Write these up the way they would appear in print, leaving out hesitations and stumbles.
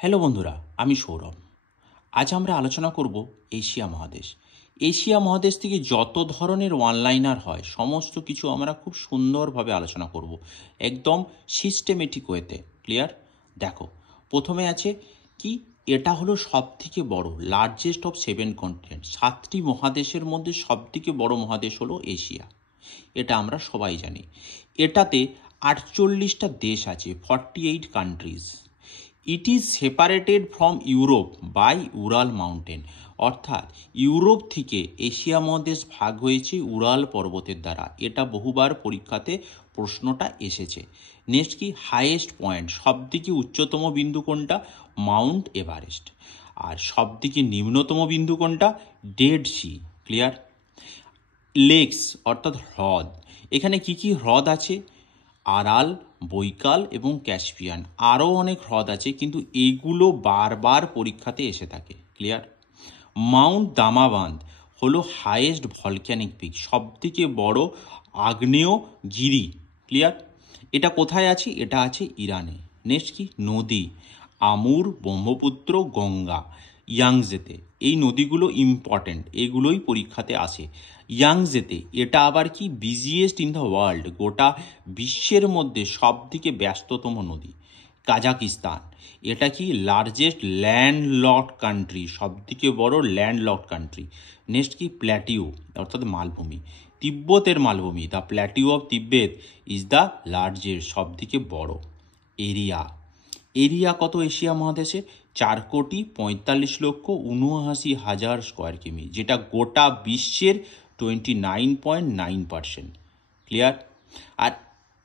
Hello বন্ধুরা, আমি সৌরভ। আজ আমরা আলোচনা করব এশিয়া মহাদেশ। এশিয়া মহাদেশ থেকে যত ধরনের ওয়ানলাইনার হয় সমস্ত কিছু আমরা খুব সুন্দরভাবে আলোচনা করব, একদম সিস্টেমেটিক ওয়েতে। ক্লিয়ার? দেখো, প্রথমে আছে কি, এটা হলো সবথেকে বড়, লার্জেস্ট অফ 7 কন্টিনেন্ট। 7টি মহাদেশের মধ্যে সবথেকে বড় মহাদেশ হলো এশিয়া। এটা আমরা সবাই জানি। এটাতে 48টা দেশ আছে, 48 countries. It is separated from Europe by Ural mountain. অর্থাৎ ইউরোপ থেকে এশিয়া মহাদেশ ভাগ হয়েছে উরাল পর্বতের দ্বারা। এটা বহুবার পরীক্ষাতে প্রশ্নটা এসেছে। নেক্সট কি, হাইয়েস্ট পয়েন্ট, সবথেকে উচ্চতম বিন্দু কোনটা? Mount Everest. আর সবথেকে নিম্নতম বিন্দু কোনটা? Dead C. ক্লিয়ার? লেকস অর্থাৎ হ্রদ, এখানে কি কি হ্রদ আছে? আরাল, বৈকাল এবং ক্যাসপিয়ান। আরও অনেক হ্রদ আছে, কিন্তু এইগুলো বারবার পরীক্ষাতে এসে থাকে। ক্লিয়ার? মাউন্ট দামাবান্ধ হলো হাইয়েস্ট ভলক্যানিক পিক, সবথেকে বড় আগ্নেয়গিরি। ক্লিয়ার? এটা কোথায় আছে? এটা আছে ইরানে। নেক্সট কি, নদী, আমুর, ব্রহ্মপুত্র, গঙ্গা, ইয়াংজেতে। এই নদীগুলো ইম্পর্ট্যান্ট, এগুলোই পরীক্ষাতে আসে। ইয়াংজেতে, এটা আবার কি, বিজিয়েস্ট ইন দ্য ওয়ার্ল্ড, গোটা বিশ্বের মধ্যে সবথেকে ব্যস্ততম নদী। কাজাকিস্তান, এটা কি, লার্জেস্ট ল্যান্ডলকড কান্ট্রি, সবথেকে বড় ল্যান্ডলকড কান্ট্রি। নেক্সট কি, প্ল্যাটিও অর্থাৎ মালভূমি, তিব্বতের মালভূমি, the plateau of Tibet is the largest, সবথেকে বড়। এরিয়া, এরিয়া কত এশিয়া মহাদেশে? 4,45,79,000 স্কোয়ার কিমি, যেটা গোটা বিশ্বের 29.9%। ক্লিয়ার? আর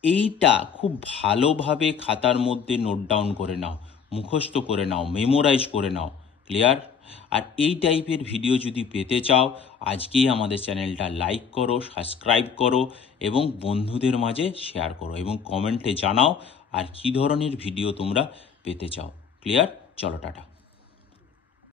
এইটা খুব ভালোভাবে খাতার মধ্যে নোট ডাউন করে নাও, মুখস্থ করে নাও, মেমোরাইজ করে নাও। ক্লিয়ার? আর এই টাইপের ভিডিও যদি পেতে চাও, আজকেই আমাদের চ্যানেলটা লাইক করো, সাবস্ক্রাইব করো এবং বন্ধুদের মাঝে শেয়ার করো, এবং কমেন্টে জানাও আর কী ধরনের ভিডিও তোমরা পেতে চাও। ক্লিয়ার? চলো, টাটা।